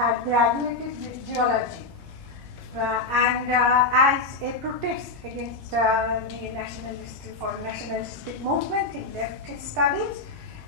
had graduated with geology. As a protest against the nationalistic movement, he left his studies,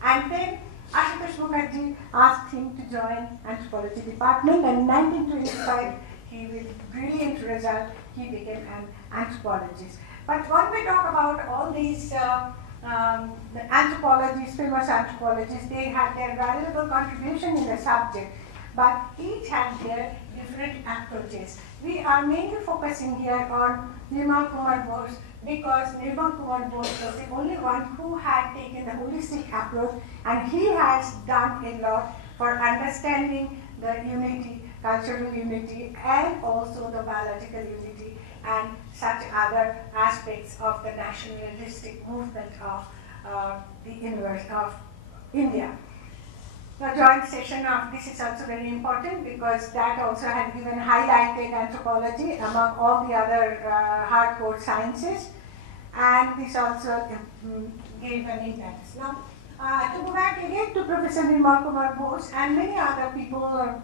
and then Ashutosh Mukherjee asked him to join anthropology department, and in 1925, he with brilliant result, he became an anthropologist. But when we talk about all these the anthropologists, famous anthropologists, they had their valuable contribution in the subject, but each had their different approaches. We are mainly focusing here on Nirmal Kumar Bose because Nirmal Kumar Bose was the only one who had taken the holistic approach, and he has done a lot for understanding the unity, cultural unity, and also the biological unity and such other aspects of the nationalistic movement of the University of India. The joint session of this is also very important because that also had given highlighted anthropology among all the other hardcore sciences, and this also gave an impact. Now, to go back again to Professor Nirmal Kumar Bose and many other people,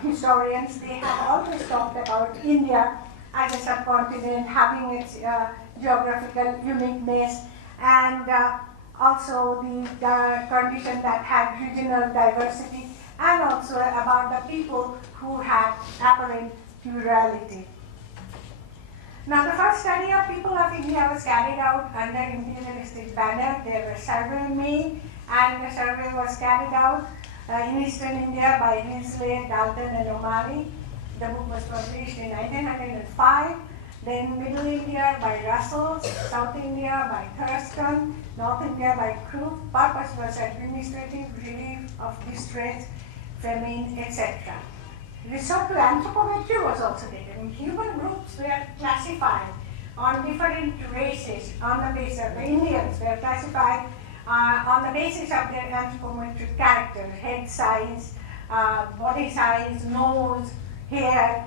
historians, they have always talked about India as a subcontinent having its geographical uniqueness, and also the condition that had regional diversity, and also about the people who had apparent plurality. Now, the first study of people of India was carried out under imperialistic banner. There was survey made, and the survey was carried out in eastern India by Risley, Dalton, and O'Malley. The book was published in 1905. Then Middle India by Russell, South India by Thurston, North India by Crook. Purpose was administrative relief of distress, famine, etc. Resort to anthropometry was also taken. Human groups were classified on different races on the basis of the Indians were classified on the basis of their anthropometric characters, head size, body size, nose, hair,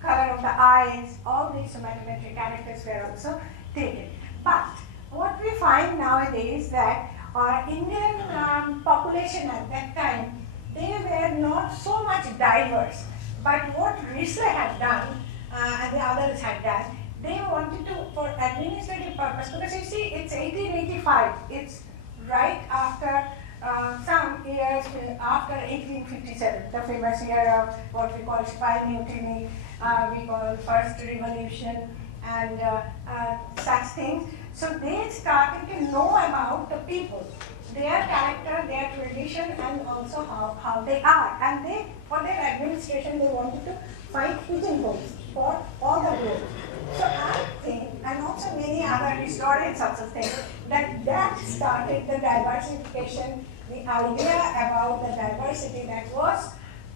color of the eyes, all these somatometric characters were also taken. But what we find nowadays that our Indian population at that time, they were not so much diverse. But what Risley had done and the others had done, they wanted to, for administrative purpose, because you see it's 1885, it's right after some years after 1857, the famous year of what we call spy mutiny, we call first revolution, and such things. So they started to know about the people, their character, their tradition, and also how they are. And they, for their administration, they wanted to find pigeonholes for all the groups. So I think, and also many other historians also think, that started the diversification, the idea about the diversity that was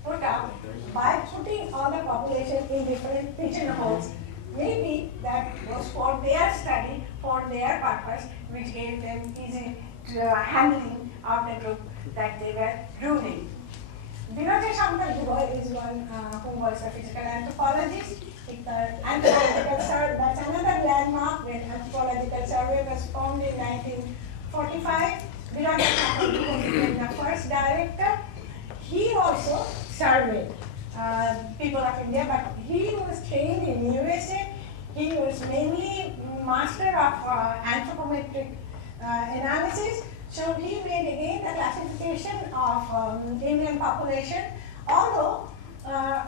put up by putting all the population in different pigeonholes. Maybe that was for their study, for their purpose, which gave them easy handling of the group that they were ruling. Binoy Shankar Dubey is one who was a physical anthropologist. Anthropological survey, that's another landmark when anthropological survey was formed in 1945. Binoy Shankar Dubey became the first director. He also surveyed people of India, but he was trained in USA. He was mainly master of anthropometric analysis. So he made again the classification of Indian population, although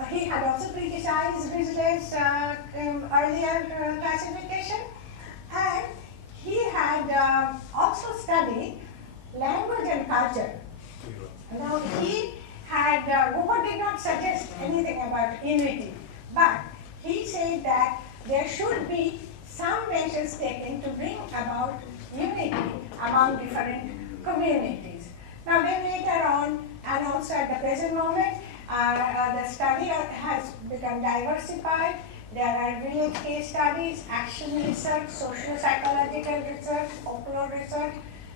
he had also criticized Risley's earlier classification, and he had also studied language and culture. Now he had, Hoover did not suggest anything about unity, but he said that there should be some measures taken to bring about unity among different communities. Now then later on, and also at the present moment, the study has become diversified. There are village case studies, action research, socio-psychological research, folklore research,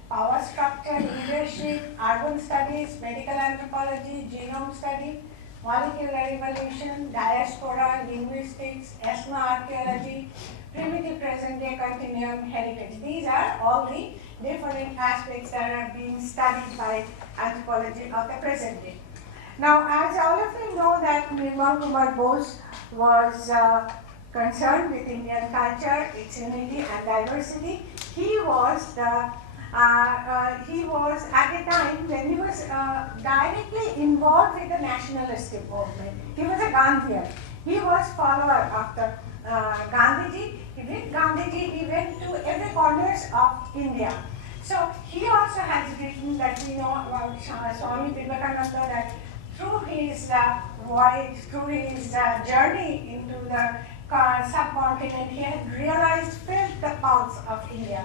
power structure, leadership, urban studies, medical anthropology, genome study, molecular evolution, diaspora, linguistics, ethnoarchaeology, primitive present-day continuum, heritage. These are all the different aspects that are being studied by anthropology of the present day. Now, as all of you know that Nirmal Kumar Bose was concerned with Indian culture, its unity and diversity, he was at a time when he was directly involved with the nationalistic movement. He was a Gandhian. He was follower after Gandhiji. With Gandhiji, he went to every corners of India. So he also has written that we know about Swami Vivekananda, that through his voyage, through his journey into the subcontinent, he had felt the pulse of India.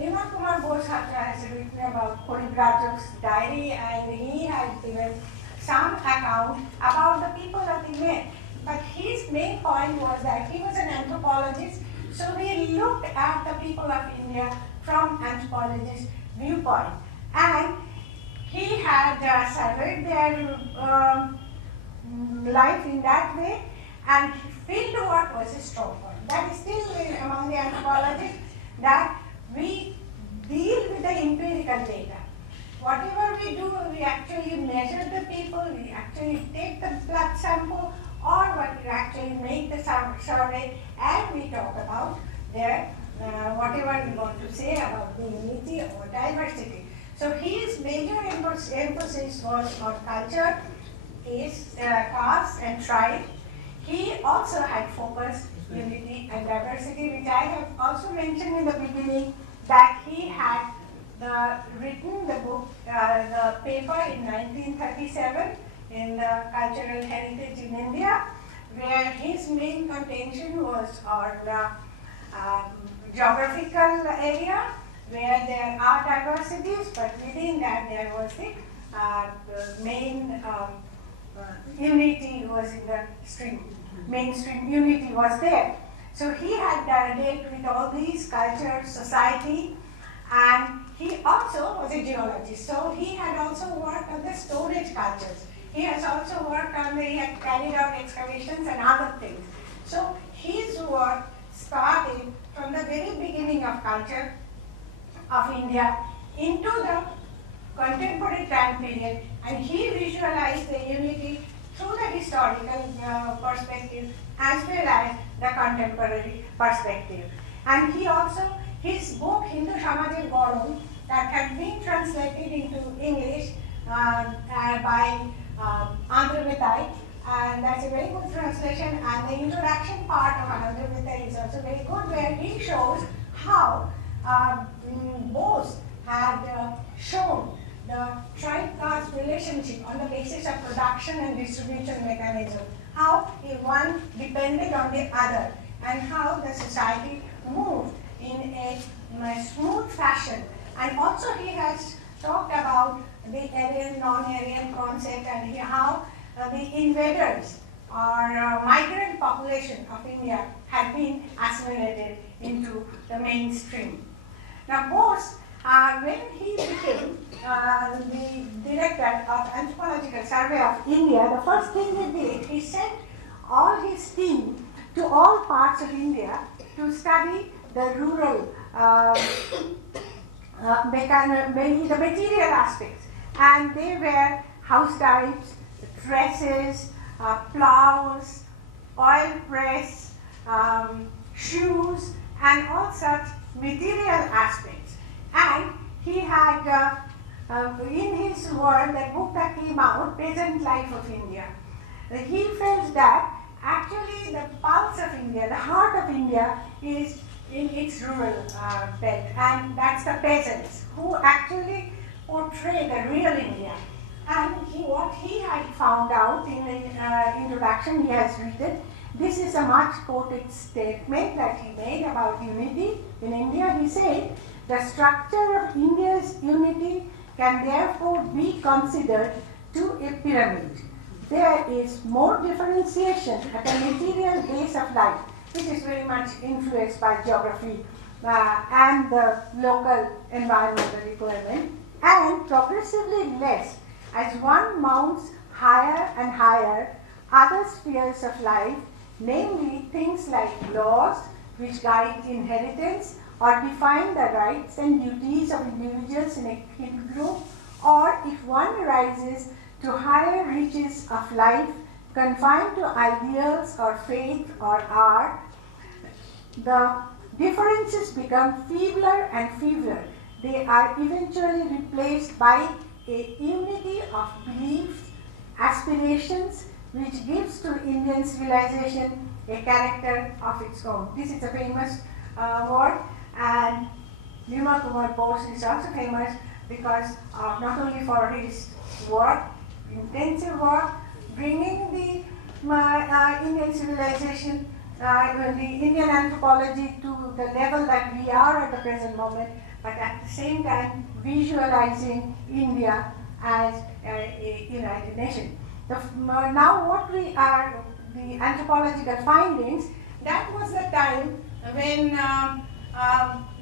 Nirmal Kumar Bose has written about Porivrajok's diary, and he had given some account about the people of India. But his main point was that he was an anthropologist, so he looked at the people of India from anthropologist viewpoint. And he had surveyed their life in that way, and fieldwork was a strong point. That is still among the anthropologists, that we deal with the empirical data. Whatever we do, we actually measure the people, we actually take the blood sample, or what we actually make the survey, and we talk about their whatever we want to say about the unity or diversity. So his major emphasis was on culture, caste and tribe. He also had focused unity and diversity, which I have also mentioned in the beginning, that he had written the book, the paper in 1937 in the Cultural Heritage in India, where his main contention was on geographical area, where there are diversities, but within that there was the main unity was in the stream. Mainstream unity was there. So he had dealt with all these cultures, society, and he also was a geologist. So he had also worked on the storage cultures. He has also worked on he had carried out excavations and other things. So his work started from the very beginning of culture of India into the contemporary time period, and he visualized the unity through the historical perspective as well as the contemporary perspective. And he also, his book Hindu Samajer Gorom, that had been translated into English by Andhra Vitai, and that's a very good translation, and the introduction part of Andhra Vitai is also very good, where he shows how Bose had shown the tribe-caste relationship on the basis of production and distribution mechanism, how one depended on the other, and how the society moved in a smooth fashion. And also he has talked about the Aryan, non-Aryan concept, and how the invaders or migrant population of India had been assimilated into the mainstream. Now Bose, when he became the director of Anthropological Survey of India, the first thing he did, he sent all his team to all parts of India to study the rural, the material aspects. And they were house types, dresses, plows, oil press, shoes, and all such material aspects. And he had, in his work, the book that came out, Peasant Life of India, he felt that actually the pulse of India, the heart of India, is in its rural belt, and that's the peasants who actually portray the real India. And what he had found out in the introduction, he has written, this is a much quoted statement that he made about unity in India. He said, the structure of India's unity can therefore be considered to a pyramid. There is more differentiation at a material base of life, which is very much influenced by geography and the local environmental requirement, and progressively less as one mounts higher and higher other spheres of life, namely things like laws which guide inheritance or define the rights and duties of individuals in a group, or if one rises to to higher reaches of life, confined to ideals or faith or art, the differences become feebler and feebler. They are eventually replaced by a unity of beliefs, aspirations, which gives to Indian civilization a character of its own. This is a famous word, and Nirmal Kumar Bose is also famous because not only for his work, intensive work, bringing the Indian civilization, the Indian anthropology to the level that we are at the present moment, but at the same time visualizing India as a united nation. Now what we are, the anthropological findings, that was the time when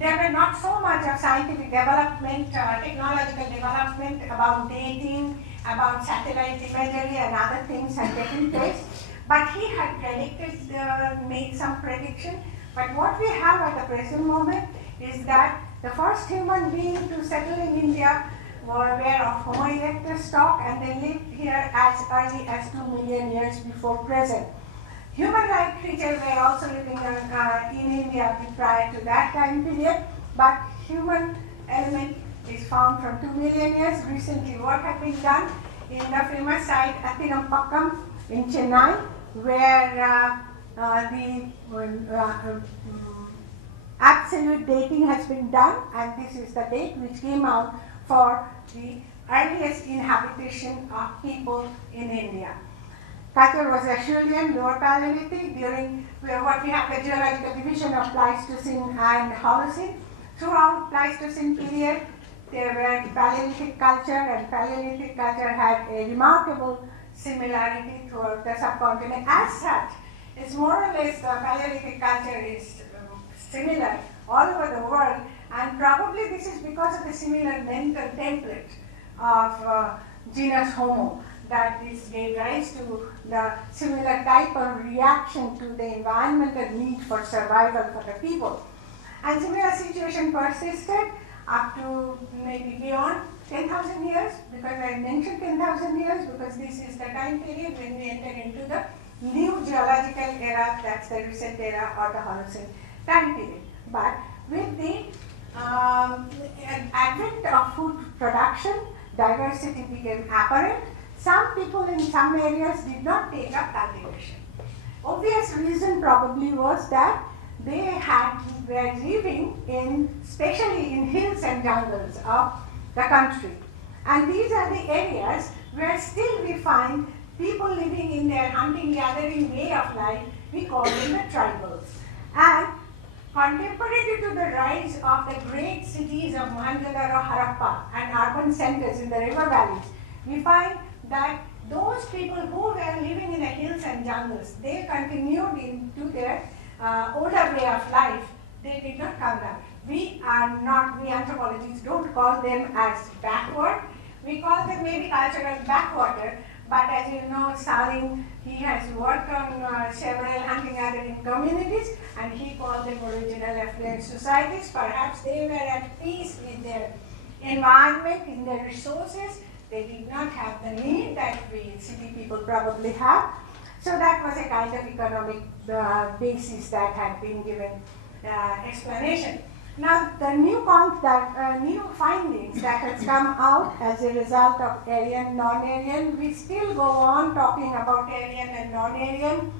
there were not so much of scientific development, technological development about dating, about satellite imagery and other things had taken place. But he had predicted, made some prediction. But what we have at the present moment is that the first human being to settle in India were of Homo erectus stock, and they lived here as early as 2 million years before present. Human-like creatures were also living in India prior to that time period, but human element is found from 2 million years. Recently, work has been done in the famous site Athirambakkam in Chennai, where the absolute dating has been done, and this is the date which came out for the earliest inhabitation of people in India. Culture was Acheulean, Lower Paleolithic, during what we have the geological division of Pleistocene and Holocene. Throughout Pleistocene period, there were Paleolithic culture, and Paleolithic culture had a remarkable similarity throughout the subcontinent. As such, it's more or less the Paleolithic culture is similar all over the world, and probably this is because of the similar mental template of genus Homo, that this gave rise to the similar type of reaction to the environmental need for survival for the people. And similar situation persisted up to maybe beyond 10,000 years, because I mentioned 10,000 years because this is the time period when we enter into the new geological era, that's the recent era or the Holocene time period. But with the advent of food production, diversity became apparent. Some people in some areas did not take up cultivation. Obvious reason probably was that they were living in, especially in hills and jungles of the country. And these are the areas where still we find people living in their hunting-gathering way of life. We call them the tribals. And contemporary to the rise of the great cities of Mohenjo-daro, Harappa and urban centers in the river valleys, we find that those people who were living in the hills and jungles, they continued into their older way of life. They did not come down. We anthropologists don't call them as backward. We call them maybe cultural backwater. But as you know, Saling, he has worked on several hunting-gathering communities, and he called them original affluent societies. Perhaps they were at peace with their environment, in their resources. They did not have the need that we city people probably have. So that was a kind of economic basis that had been given explanation. Now the new findings that has come out as a result of Aryan, non-Aryan, we still go on talking about Aryan and non-Aryan.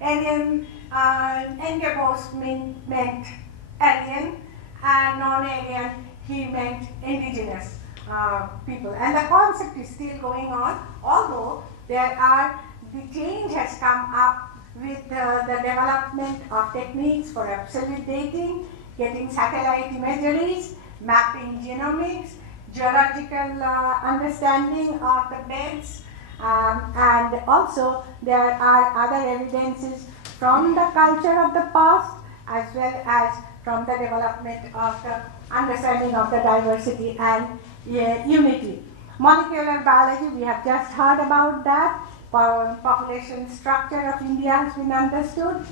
Aryan, Engebos meant Aryan, and non-Aryan, he meant indigenous people. And the concept is still going on, although the change has come up with the development of techniques for absolute dating, getting satellite imageries, mapping genomics, geological understanding of the beds, and also there are other evidences from the culture of the past as well as from the development of the understanding of the diversity and unity. Molecular biology, we have just heard about that. Population structure of India has been understood,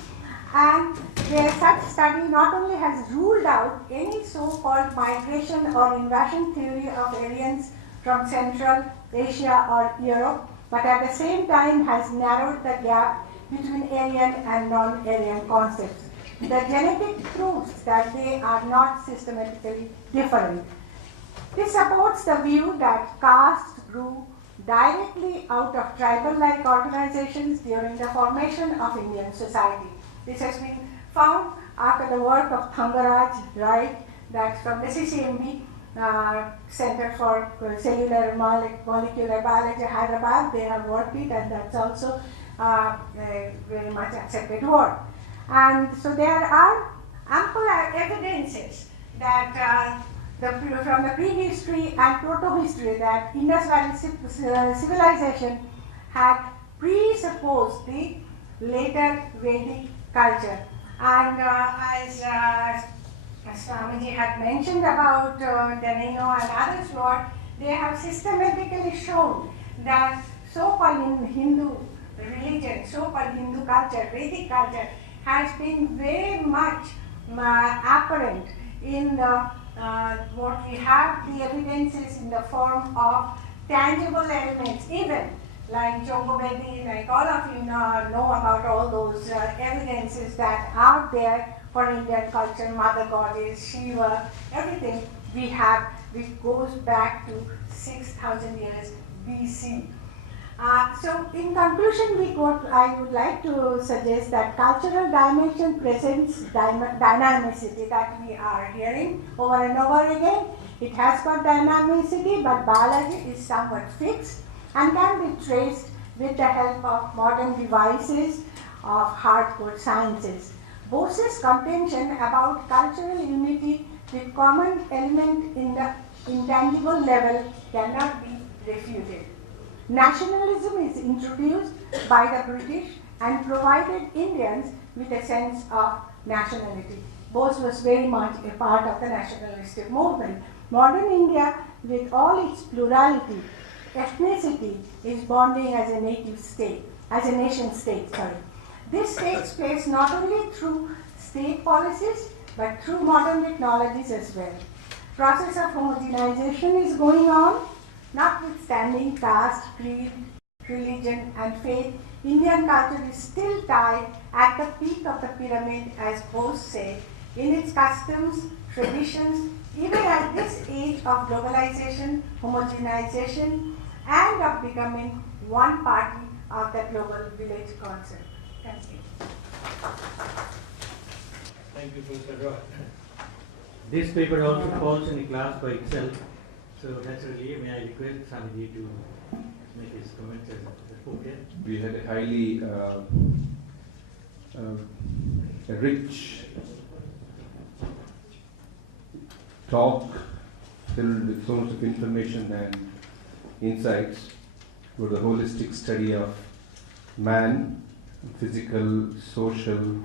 and such study not only has ruled out any so-called migration or invasion theory of Aryans from Central Asia or Europe, but at the same time has narrowed the gap between Aryan and non-Aryan concepts. The genetic proves that they are not systematically different. This supports the view that castes grew directly out of tribal-like organizations during the formation of Indian society. This has been found after the work of Thangaraj, right, that's from the CCMB, Center for Cellular Molecular Biology, Hyderabad. They have worked it, and that's also very much accepted work. And so there are ample evidences that from the prehistory and proto-history that Indus Valley civilization had presupposed the later Vedic culture. And as Swamiji had mentioned about Danino and others, Lord, they have systematically shown that so-called Hindu religion, so-called Hindu culture, Vedic culture, has been very much apparent in the what we have the evidences in the form of tangible elements, even like Chongobedi, like all of you know about all those evidences that are there for Indian culture, Mother Goddess, Shiva, everything we have, which goes back to 6,000 years BC. So in conclusion, I would like to suggest that cultural dimension presents dynamicity that we are hearing over and over again. It has got dynamicity, but biology is somewhat fixed and can be traced with the help of modern devices of hardcore sciences. Bose's contention about cultural unity with common element in the intangible level cannot be refuted. Nationalism is introduced by the British and provided Indians with a sense of nationality. Bose was very much a part of the nationalistic movement. Modern India, with all its plurality, ethnicity, is bonding as a native state, as a nation state. This takes place not only through state policies, but through modern technologies as well. Process of homogenization is going on. Notwithstanding caste, creed, religion and faith, Indian culture is still tied at the peak of the pyramid, as Bose said, in its customs, traditions, even at this age of globalization, homogenization, and of becoming one party of the global village concept. Thank you. Thank you, Professor Roy. This paper also falls in a class by itself. So naturally, may I request Swamiji to make his comments as okay? We had a highly a rich talk filled with so much of information and insights for the holistic study of man, physical, social,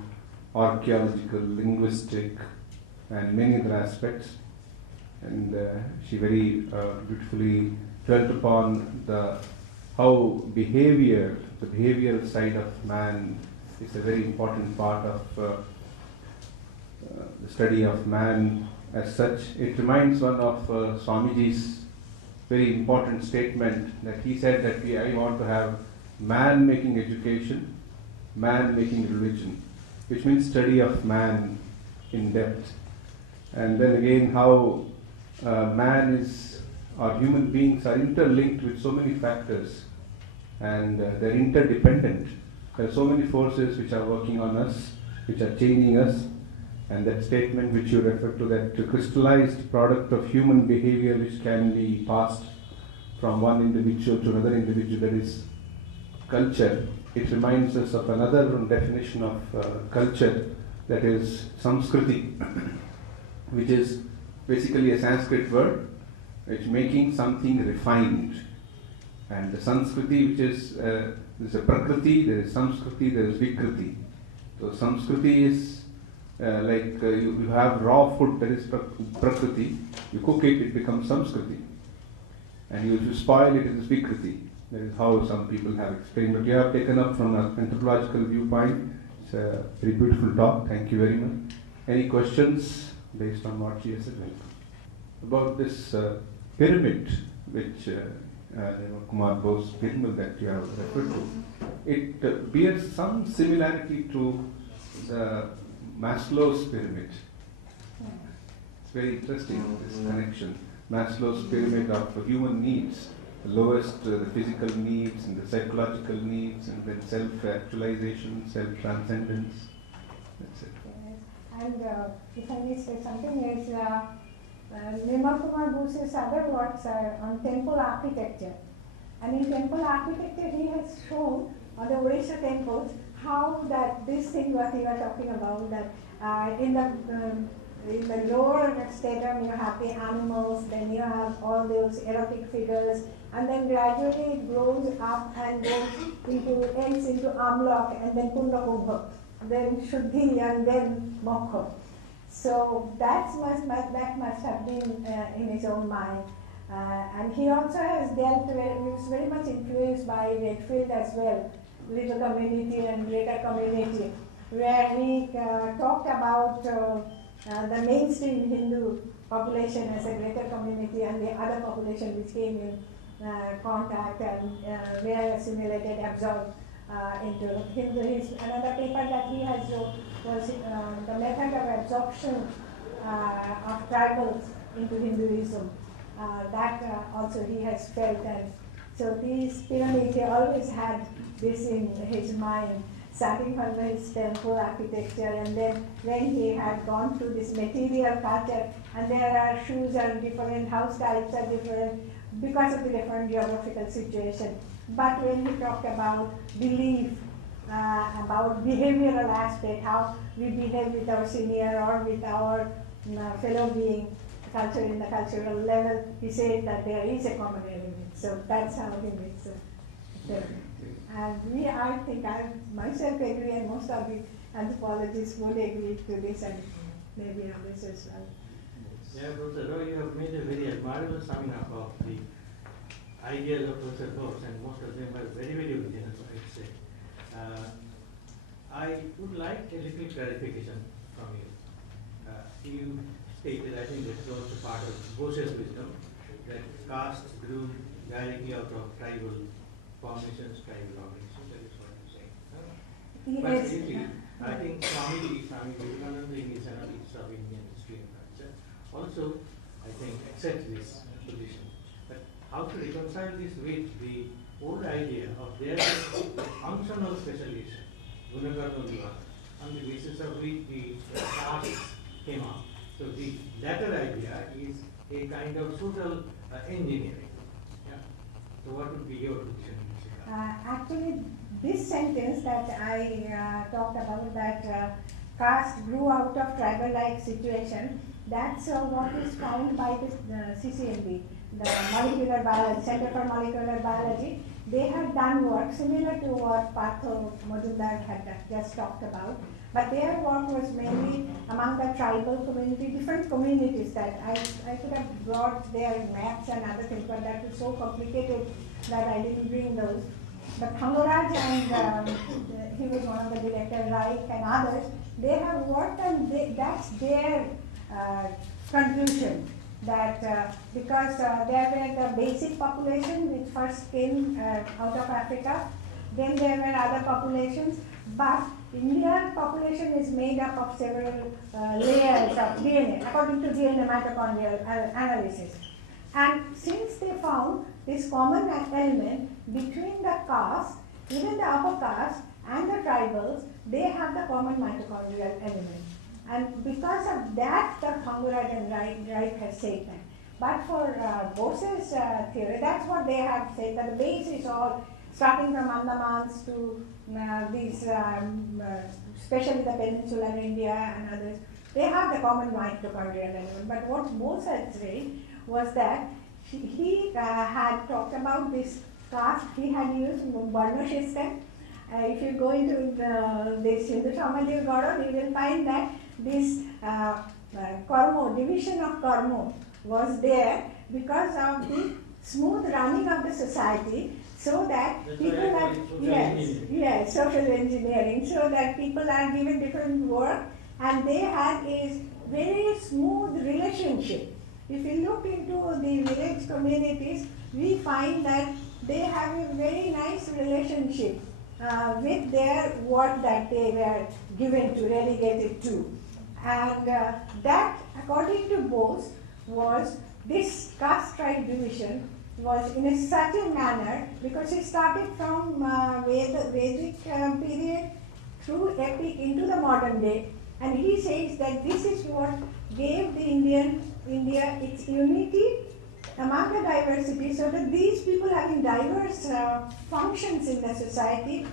archaeological, linguistic, and many other aspects. And she very beautifully dwelt upon how the behavioral side of man is a very important part of the study of man as such. It reminds one of Swamiji's very important statement that he said that I want to have man making education, man making religion, which means study of man in depth. And then again how man is, or human beings are interlinked with so many factors, and they're interdependent. There are so many forces which are working on us, which are changing us, and that statement which you refer to, that crystallized product of human behavior which can be passed from one individual to another individual, that is culture. It reminds us of another definition of culture, that is Samskriti, which is basically a Sanskrit word which making something refined. And the Sanskriti, which is there's a Prakriti, there is Samskriti, there is Vikriti. So Samskriti is like you have raw food, that is Prakriti. You cook it, it becomes Samskriti. And if you spoil it, it is Vikriti. That is how some people have explained. But you have taken up from an anthropological viewpoint. It's a very beautiful talk. Thank you very much. Any questions based on what she has said? About this pyramid, which Kumar Bose pyramid that you have referred to, it bears some similarity to the Maslow's pyramid. It's very interesting, this connection. Maslow's pyramid of human needs, the lowest the physical needs and the psychological needs, and then self-actualization, self-transcendence. That's it. Yes. And if I may say something, is Nirmal Kumar Bose's other works are on temple architecture. And in temple architecture, he has shown on the Odisha temples how that this thing what you are talking about, that in the lower stratum you have the animals, then you have all those erotic figures, and then gradually it grows up and goes ends into Amlok and then Kundakubha, then Shuddhi and then Mokha. So that must have been in his own mind. And he also has dealt with, he was very much influenced by Redfield as well, Little Community and Greater Community, where he talked about the mainstream Hindu population as a greater community and the other population which came in contact and were assimilated, absorbed into Hinduism. Another paper that he has wrote was the method of absorption of tribals into Hinduism. That also he has felt, and so these pyramids, he always had this in his mind, starting from his temple architecture, and then when he had gone through this material culture, and there are shoes are different, house types are different because of the different geographical situation. But when he talked about belief, about behavioral aspect, how we behave with our senior or with our fellow being, culture in the cultural level, he said that there is a common element. So that's how he makes it. And I think I myself agree, and most of the anthropologists would agree to this, and maybe others as well. Yeah, Professor Roy, you have made a very admirable summing up of the ideas of Professor Bose, and most of them are very, very original, I would say. I would like a little clarification from you. You stated, I think that's also part of Bose's wisdom, that caste grew directly out of tribal formations, tribal organizations. That is what I'm saying. But Yes. really, I think Swami Vivekananda in his analysis of Indian history and culture also, I think, accepts this position. But how to reconcile this with the old idea of their functional specialization, Gunakarma Vivaka, on the basis of which the castes came out. So the latter idea is a kind of social engineering. Yeah. So what would be your position? Actually, this sentence that I talked about, that caste grew out of tribal-like situation, that's what is found by the CCMB, the Molecular Biology, Center for Molecular Biology. They have done work similar to what Partho Majumdar had just talked about. But their work was mainly among the tribal community, different communities that I could have brought their maps and other things, but that was so complicated that I didn't bring those. But Thangaraj and he was one of the directors, Raik and others, they have worked, and that's their conclusion, that because there were the basic population which first came out of Africa, then there were other populations, but Indian population is made up of several layers of DNA, according to DNA mitochondrial analysis. And since they found this common element between the caste, even the upper caste and the tribals, they have the common mitochondrial element. And because of that, the Thangaraj and Wright has said that. But for Bose's theory, that's what they have said, that the base is all starting from Andamans to these, especially the peninsular India and others, they have the common mitochondrial element. But what Bose had said was that he had talked about this caste, he had used Varna system. If you go into this Hindu Samadhi Gaurav, you will find that this karma, division of karma was there because of the smooth running of the society, so that people are, social engineering, so that people are given different work and they had a very smooth relationship. If you look into the village communities, we find that they have a very nice relationship with their work that they were given to, relegated to. And that, according to Bose, was this caste tribe division was in such a manner, because it started from Vedic period through epic into the modern day, and he says that this is what gave the India its unity among the diversity, so that these people having diverse functions in the society,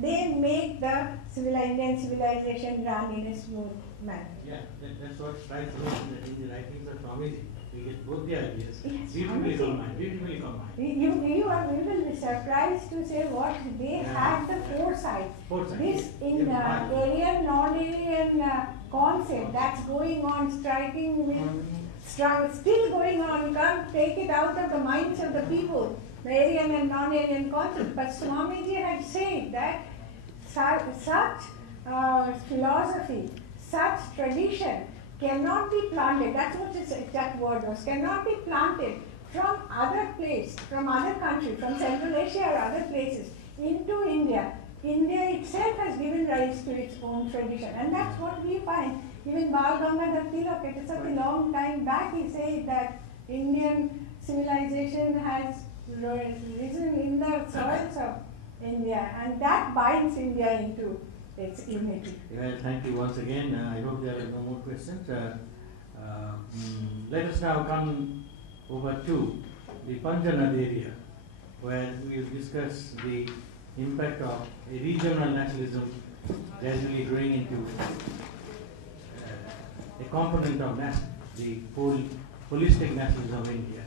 they make the Indian civilization run in a smooth manner. Yeah, that's what strikes me in the writings of Swamiji. We get both the ideas. Yes, Beautifully combined. Beautifully combined. You will be surprised to say what they had the foresight. This in Aryan, non-Aryan concept that's going on, striking with, still going on. You can't take it out of the minds of the people, the Aryan and non-Aryan concept. But Swamiji had said that such philosophy, such tradition cannot be planted, that's what his exact word was, cannot be planted from other place, from other country, from Central Asia or other places into India. India itself has given rise to its own tradition, and that's what we find. Even Bal Gangadhar Tilak, it is such a long time back, he said that Indian civilization has risen in the soils of India, and that binds India into its unity. Well, thank you once again. I hope there are no more questions. Let us now come over to the Panjanad area, where we will discuss the impact of a regional nationalism gradually growing into a component of the whole holistic nationalism of India.